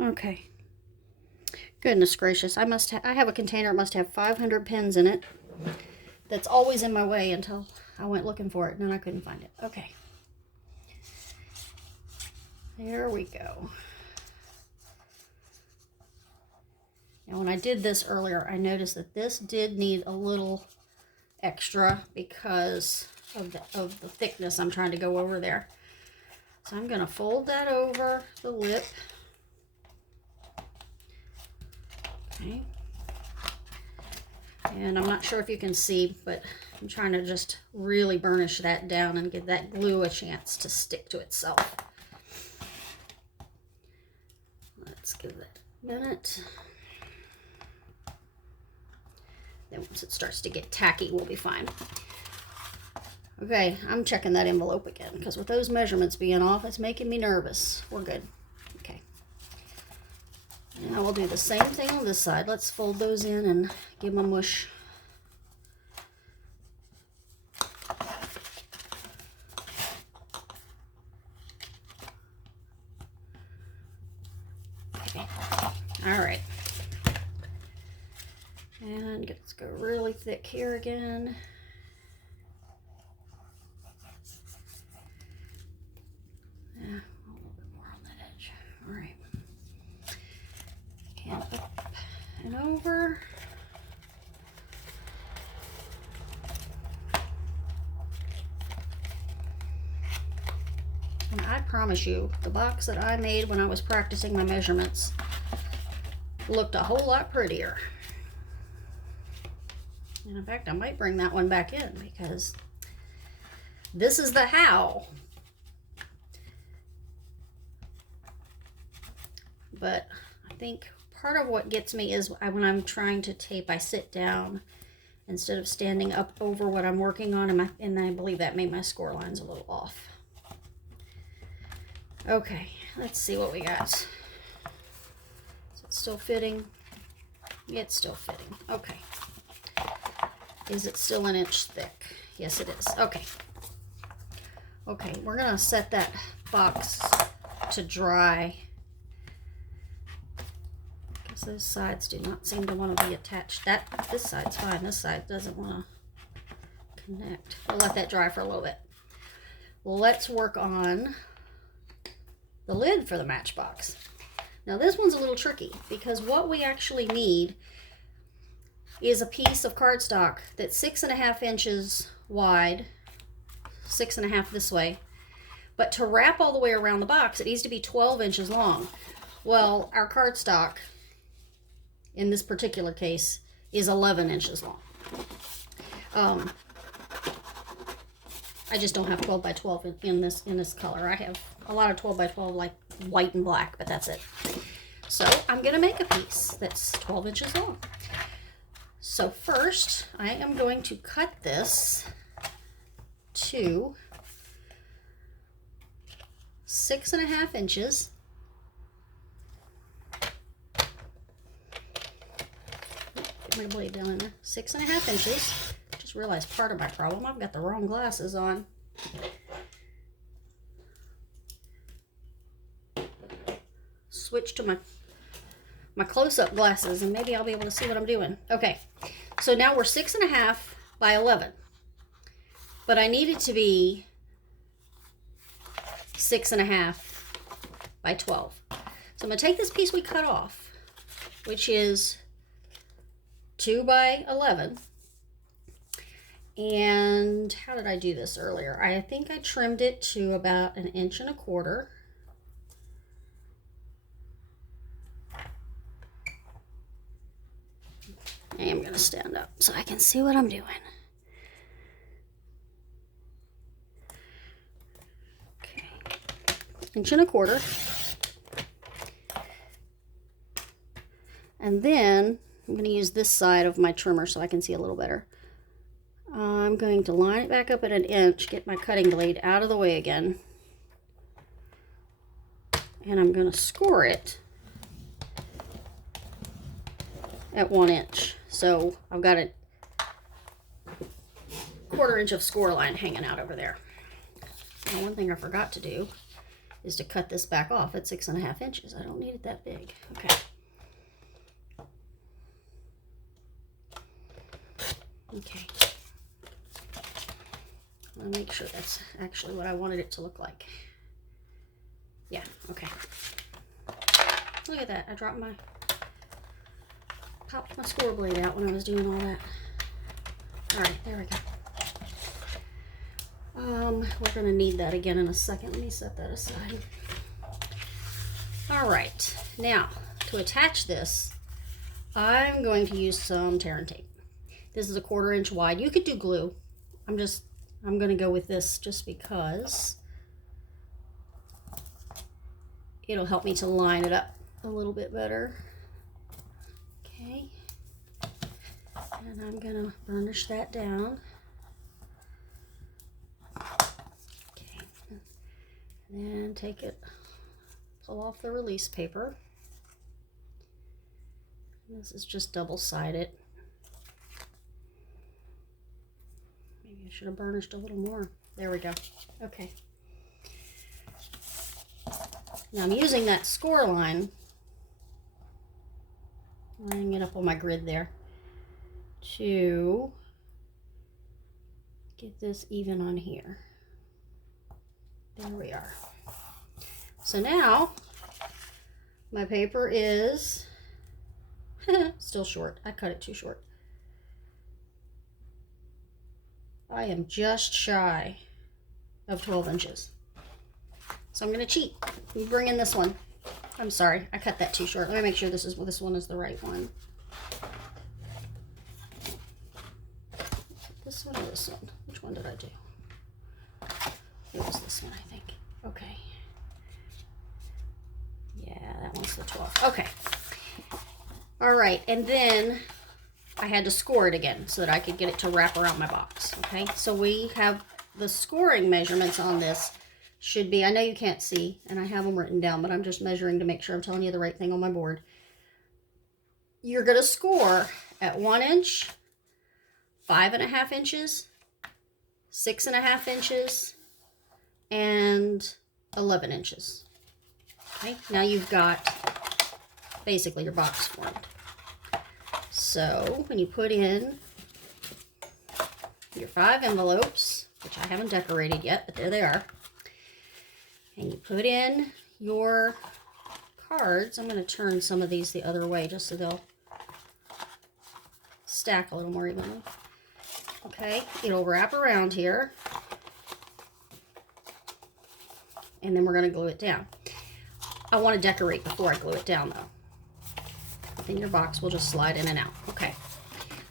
Okay. Goodness gracious, I have a container, it must have 500 pins in it. That's always in my way until I went looking for it and then I couldn't find it. Okay. There we go. Now when I did this earlier, I noticed that this did need a little extra because of the thickness I'm trying to go over there. So I'm going to fold that over the lip. Okay. And I'm not sure if you can see, but I'm trying to just really burnish that down and give that glue a chance to stick to itself. Let's give that a minute. Then once it starts to get tacky, we'll be fine. Okay, I'm checking that envelope again because with those measurements being off, it's making me nervous. We're good. Okay. Now we'll do the same thing on this side. Let's fold those in and give them a mush. Okay. All right. And let's go really thick here again. Yeah, a little bit more on that edge. All right. And up and over. And I promise you, the box that I made when I was practicing my measurements looked a whole lot prettier. And in fact, I might bring that one back in because this is the how. But I think part of what gets me is when I'm trying to tape, I sit down instead of standing up over what I'm working on, and I believe that made my score lines a little off. Okay, let's see what we got. Is it still fitting? Yeah, it's still fitting. Okay. Is it still an inch thick? Yes, it is. Okay. Okay, we're gonna set that box to dry because those sides do not seem to want to be attached. This side's fine. This side doesn't want to connect. We'll let that dry for a little bit. Let's work on the lid for the matchbox. Now this one's a little tricky because what we actually need is a piece of cardstock that's 6.5 inches wide, 6.5 this way, but to wrap all the way around the box, it needs to be 12 inches long. Well, our cardstock, in this particular case, is 11 inches long. I just don't have 12 by 12 in this color. I have a lot of 12 by 12 like white and black, but that's it. So I'm gonna make a piece that's 12 inches long. So first, I am going to cut this to 6.5 inches. Get my blade down in there. 6.5 inches. Just realized part of my problem. I've got the wrong glasses on. Switch to my close-up glasses and maybe I'll be able to see what I'm doing. Okay, so now we're 6.5 by 11, but I need it to be 6.5 by 12. So I'm gonna take this piece we cut off, which is 2 by 11, and how did I do this earlier? I think I trimmed it to about 1.25 inches. I am going to stand up so I can see what I'm doing. Okay, 1.25 inches. And then I'm going to use this side of my trimmer so I can see a little better. I'm going to line it back up at 1 inch, get my cutting blade out of the way again. And I'm going to score it at 1 inch. So I've got a 1/4 inch of score line hanging out over there. Now, one thing I forgot to do is to cut this back off at 6.5 inches. I don't need it that big. Okay. Okay. I'll make sure that's actually what I wanted it to look like. Yeah, okay. Look at that. I dropped my, popped my score blade out when I was doing all that. All right, there we go. We're gonna need that again in a second. Let me set that aside. All right, now to attach this, I'm going to use some tear and tape. This is a 1/4 inch wide. You could do glue. I'm gonna go with this just because it'll help me to line it up a little bit better. Okay, and I'm gonna burnish that down. Okay, and then take it, pull off the release paper. This is just double-sided. Maybe I should have burnished a little more. There we go. Okay. Now I'm using that score line, lining it up on my grid there, to get this even on here. There we are. So now my paper is still short. I cut it too short. I am just shy of 12 inches. So I'm going to cheat. Let me bring in this one. I'm sorry, I cut that too short. Let me make sure this one is the right one. This one or this one? Which one did I do? It was this one, I think. Okay. Yeah, that one's the 12. Okay. All right, and then I had to score it again so that I could get it to wrap around my box. Okay, so we have the scoring measurements on this. Should be, I know you can't see, and I have them written down, but I'm just measuring to make sure I'm telling you the right thing on my board. You're going to score at 1 inch, 5.5 inches, 6.5 inches, and 11 inches. Okay, now you've got basically your box formed. So when you put in your 5 envelopes, which I haven't decorated yet, but there they are, and you put in your cards. I'm going to turn some of these the other way just so they'll stack a little more evenly. Okay, it'll wrap around here, and then we're going to glue it down. I want to decorate before I glue it down though. Then your box will just slide in and out. Okay,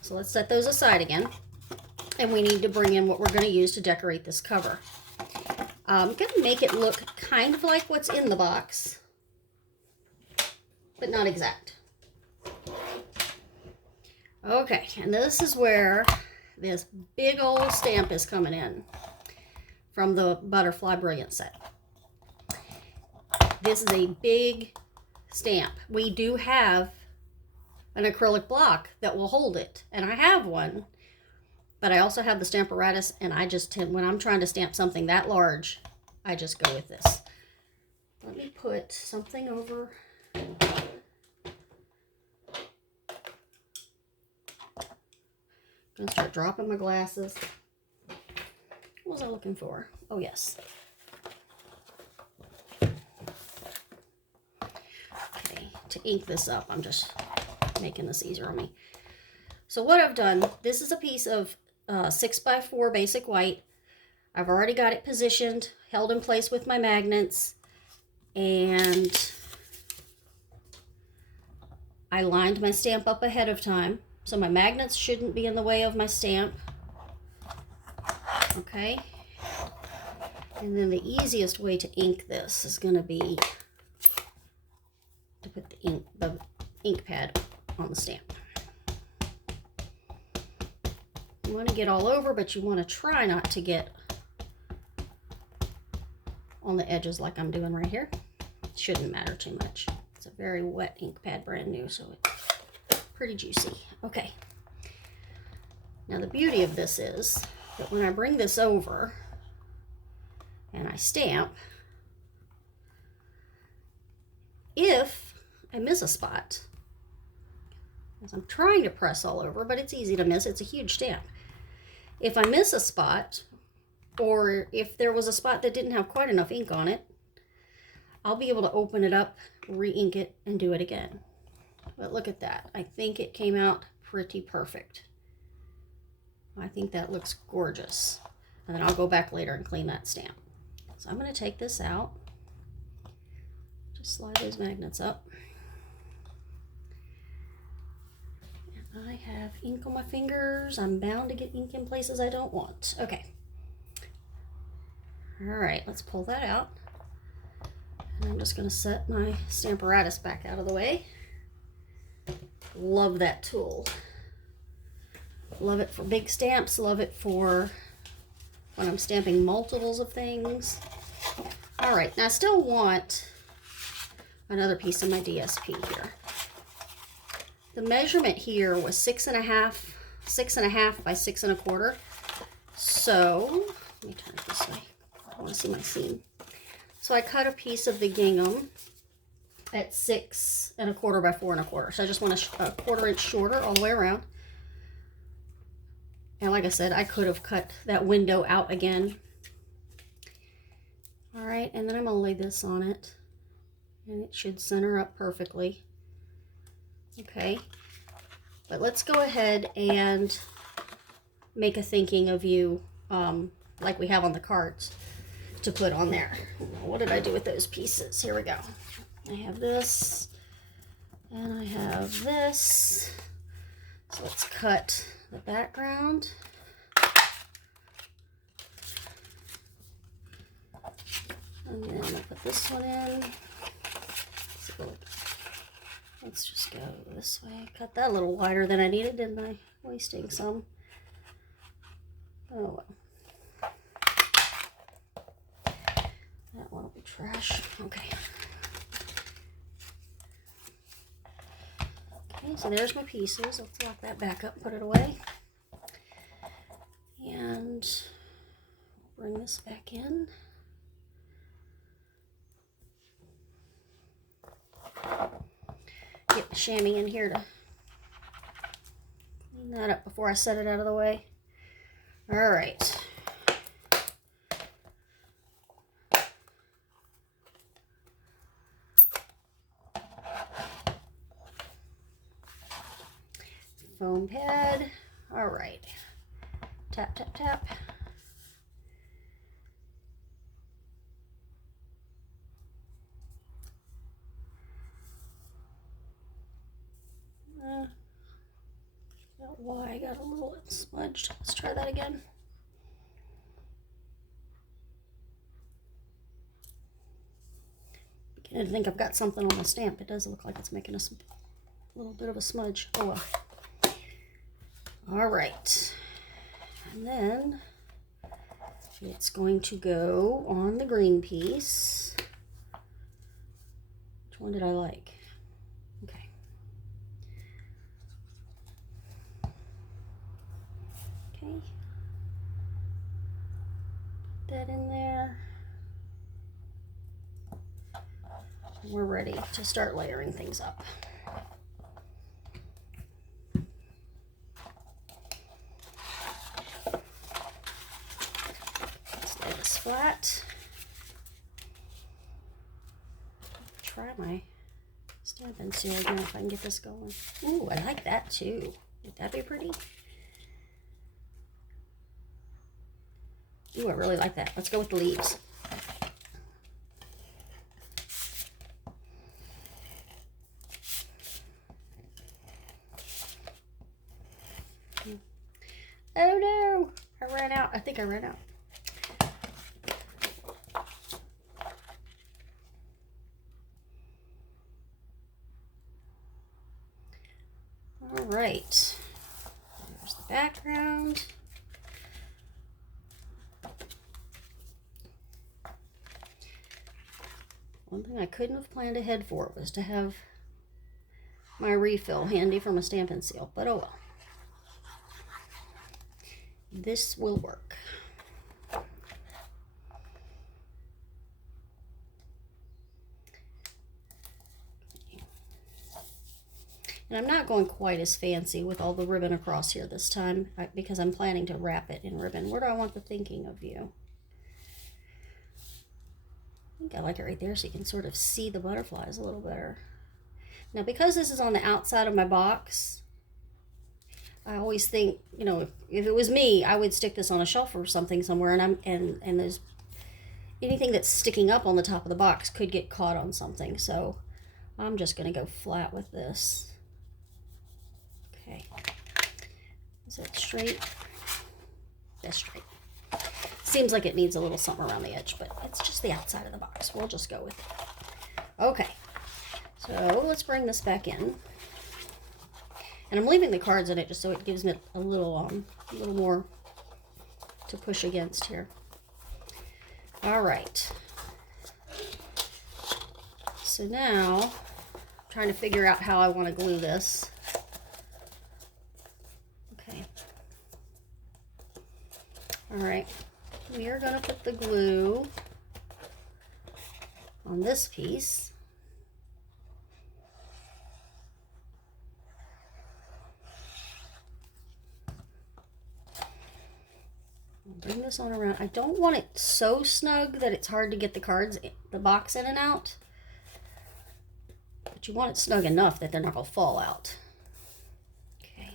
so let's set those aside again, and we need to bring in what we're going to use to decorate this cover. I'm going to make it look kind of like what's in the box, but not exact. Okay, and this is where this big old stamp is coming in from the Butterfly Brilliance set. This is a big stamp. We do have an acrylic block that will hold it, and I have one. But I also have the Stamparatus, and I just tend, when I'm trying to stamp something that large, I just go with this. Let me put something over. I'm going to start dropping my glasses. What was I looking for? Oh, yes. Okay, to ink this up, I'm just making this easier on me. So what I've done, this is a piece of 6x4 basic white. I've already got it positioned, held in place with my magnets, and I lined my stamp up ahead of time, so my magnets shouldn't be in the way of my stamp. Okay, and then the easiest way to ink this is going to be to put the ink pad on the stamp. You want to get all over, but you want to try not to get on the edges like I'm doing right here. It shouldn't matter too much. It's a very wet ink pad, brand new, so it's pretty juicy. Okay. Now the beauty of this is that when I bring this over and I stamp, if I miss a spot, as I'm trying to press all over, but it's easy to miss, it's a huge stamp. If I miss a spot, or if there was a spot that didn't have quite enough ink on it, I'll be able to open it up, re-ink it, and do it again. But look at that. I think it came out pretty perfect. I think that looks gorgeous. And then I'll go back later and clean that stamp. So I'm going to take this out. Just slide those magnets up. And I have ink on my fingers. I'm bound to get ink in places I don't want. Okay. All right, let's pull that out. And I'm just going to set my Stamparatus back out of the way. Love that tool. Love it for big stamps. Love it for when I'm stamping multiples of things. All right, now I still want another piece of my DSP here. The measurement here was 6.5 by 6 1/4. So let me turn it this way. I want to see my seam. So I cut a piece of the gingham at 6 1/4 by 4 1/4. So I just want a 1/4 inch shorter all the way around. And like I said, I could have cut that window out again. All right, and then I'm gonna lay this on it, and it should center up perfectly. Okay, but let's go ahead and make a thinking of you, like we have on the cards, to put on there. What did I do with those pieces? Here we go. I have this, and I have this. So let's cut the background. And then I'll put this one in. Let's just go this way. Cut that a little wider than I needed, didn't I? Wasting some. Oh well. That one will be trash. Okay. Okay, so there's my pieces. Let's lock that back up, put it away. And bring this back in. Get the chamois in here to clean that up before I set it out of the way. All right. Foam pad. All right. Tap, tap, tap. Why I got a little smudged. Let's try that again. I think I've got something on the stamp. It does look like it's making a little bit of a smudge. Oh well. All right. And then it's going to go on the green piece. Which one did I like? Okay. Okay. Put that in there. We're ready to start layering things up. Let's lay this flat. Try my Stampin' Seal again if I can get this going. Ooh, I like that too. Would that be pretty? Ooh, I really like that. Let's go with the leaves. Oh no, I ran out. I think I ran out. All right, there's the background. One thing I couldn't have planned ahead for was to have my refill handy from a Stampin' Seal, but oh well. This will work. And I'm not going quite as fancy with all the ribbon across here this time because I'm planning to wrap it in ribbon. Where do I want the thinking of you? I think I like it right there so you can sort of see the butterflies a little better. Now, because this is on the outside of my box, I always think, you know, if it was me, I would stick this on a shelf or something somewhere, and there's anything that's sticking up on the top of the box could get caught on something. So I'm just going to go flat with this. Okay. Is that straight? That's straight. Seems like it needs a little something around the edge, but it's just the outside of the box. We'll just go with it. Okay. So let's bring this back in. And I'm leaving the cards in it just so it gives me a little more to push against here. All right. So now I'm trying to figure out how I want to glue this. Okay. All right. We are going to put the glue on this piece. Bring this on around. I don't want it so snug that it's hard to get the box in and out. But you want it snug enough that they're not going to fall out. Okay.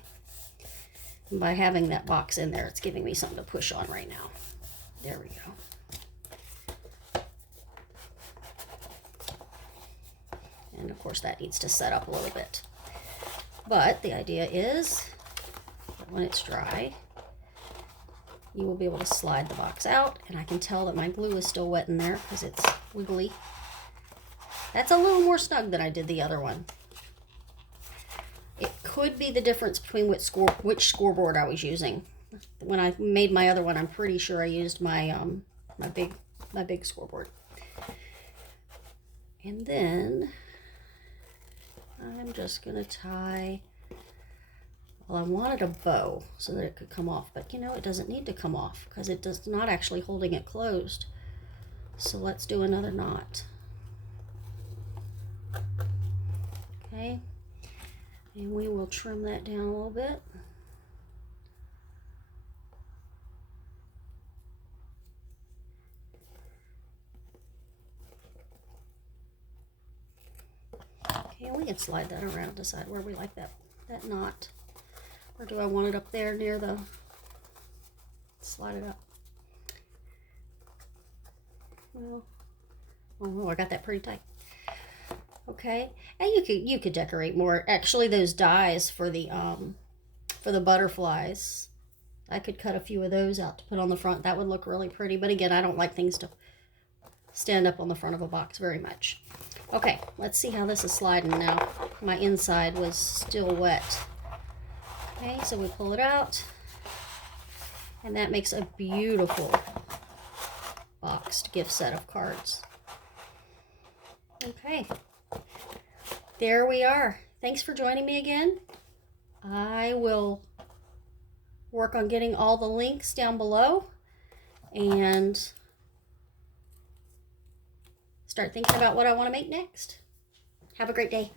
And by having that box in there, it's giving me something to push on right now. There we go. And of course that needs to set up a little bit. But the idea is that when it's dry, you will be able to slide the box out, and I can tell that my glue is still wet in there because it's wiggly. That's a little more snug than I did the other one. It could be the difference between which scoreboard I was using. When I made my other one, I'm pretty sure I used my my big scoreboard. And then I'm just gonna tie. Well, I wanted a bow so that it could come off, but you know, it doesn't need to come off because it does not actually holding it closed. So let's do another knot. Okay, and we will trim that down a little bit. Okay, and we can slide that around, decide where we like that knot. Or do I want it up there near the, slide it up. Well, oh, I got that pretty tight. Okay, and you could decorate more. Actually, those dies for the butterflies, I could cut a few of those out to put on the front. That would look really pretty. But again, I don't like things to stand up on the front of a box very much. Okay, let's see how this is sliding now. My inside was still wet. Okay, so we pull it out, and that makes a beautiful boxed gift set of cards. Okay, there we are. Thanks for joining me again. I will work on getting all the links down below and start thinking about what I want to make next. Have a great day.